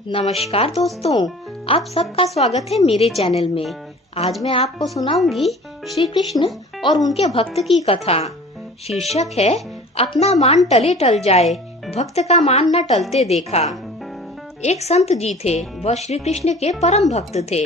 नमस्कार दोस्तों, आप सबका स्वागत है मेरे चैनल में। आज मैं आपको सुनाऊंगी श्री कृष्ण और उनके भक्त की कथा। शीर्षक है अपना मान टले टल जाए, भक्त का मान न टलते देखा। एक संत जी थे, वह श्री कृष्ण के परम भक्त थे।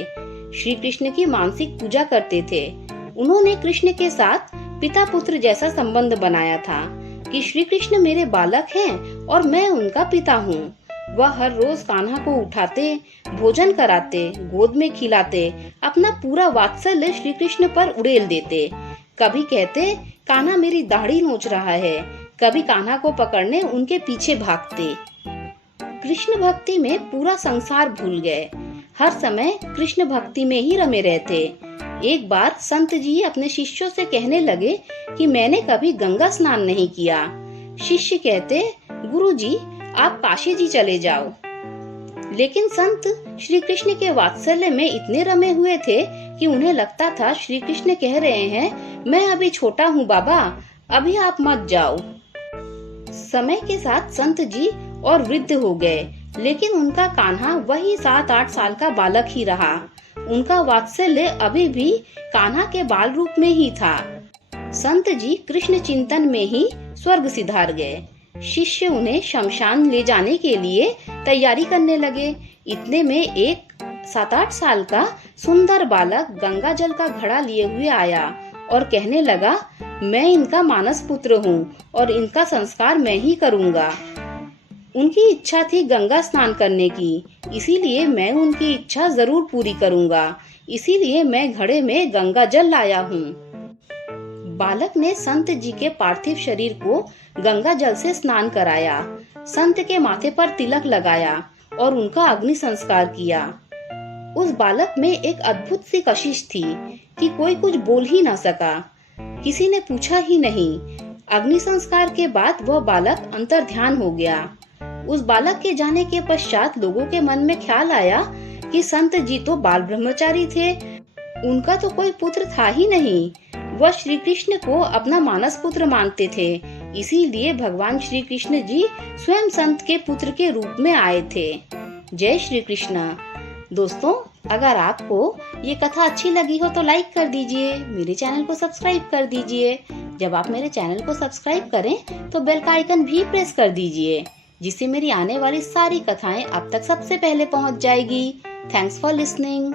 श्री कृष्ण की मानसिक पूजा करते थे। उन्होंने कृष्ण के साथ पिता पुत्र जैसा संबंध बनाया था कि श्री कृष्ण मेरे बालक हैं और मैं उनका पिता हूँ। वह हर रोज कान्हा को उठाते, भोजन कराते, गोद में खिलाते, अपना पूरा वात्सल्य श्री कृष्ण पर उड़ेल देते। कभी कहते कान्हा मेरी दाढ़ी नोच रहा है, कभी कान्हा को पकड़ने उनके पीछे भागते। कृष्ण भक्ति में पूरा संसार भूल गए, हर समय कृष्ण भक्ति में ही रमे रहते। एक बार संत जी अपने शिष्यों से कहने लगे कि मैंने कभी गंगा स्नान नहीं किया। शिष्य कहते, गुरुजी आप काशी जी चले जाओ। लेकिन संत श्री कृष्ण के वात्सल्य में इतने रमे हुए थे कि उन्हें लगता था श्री कृष्ण कह रहे हैं, मैं अभी छोटा हूँ बाबा, अभी आप मत जाओ। समय के साथ संत जी और वृद्ध हो गए, लेकिन उनका कान्हा वही 7-8 साल का बालक ही रहा। उनका वात्सल्य अभी भी कान्हा के बाल रूप में ही था। संत जी कृष्ण चिंतन में ही स्वर्ग सिधार गए। शिष्य उन्हें शमशान ले जाने के लिए तैयारी करने लगे। इतने में एक 7-8 साल का सुंदर बालक गंगा जल का घड़ा लिए हुए आया और कहने लगा, मैं इनका मानस पुत्र हूँ और इनका संस्कार मैं ही करूँगा। उनकी इच्छा थी गंगा स्नान करने की, इसीलिए मैं उनकी इच्छा जरूर पूरी करूँगा। इसीलिए मैं घड़े में गंगा जल लाया हूँ। बालक ने संत जी के पार्थिव शरीर को गंगा जल से स्नान कराया, संत के माथे पर तिलक लगाया और उनका अग्नि संस्कार किया। उस बालक में एक अद्भुत सी कशिश थी कि कोई कुछ बोल ही न सका। किसी ने पूछा ही नहीं। अग्नि संस्कार के बाद वह बालक अंतर ध्यान हो गया। उस बालक के जाने के पश्चात लोगों के मन में ख्याल आया कि संत जी तो बाल ब्रह्मचारी थे, उनका तो कोई पुत्र था ही नहीं। वह श्री कृष्ण को अपना मानस पुत्र मानते थे, इसीलिए भगवान श्री कृष्ण जी स्वयं संत के पुत्र के रूप में आए थे। जय श्री कृष्ण। दोस्तों, अगर आपको ये कथा अच्छी लगी हो तो लाइक कर दीजिए, मेरे चैनल को सब्सक्राइब कर दीजिए। जब आप मेरे चैनल को सब्सक्राइब करें तो बेल का आइकन भी प्रेस कर दीजिए, जिससे मेरी आने वाली सारी कथाएं आप तक सबसे पहले पहुंच जाएगी। Thanks for listening.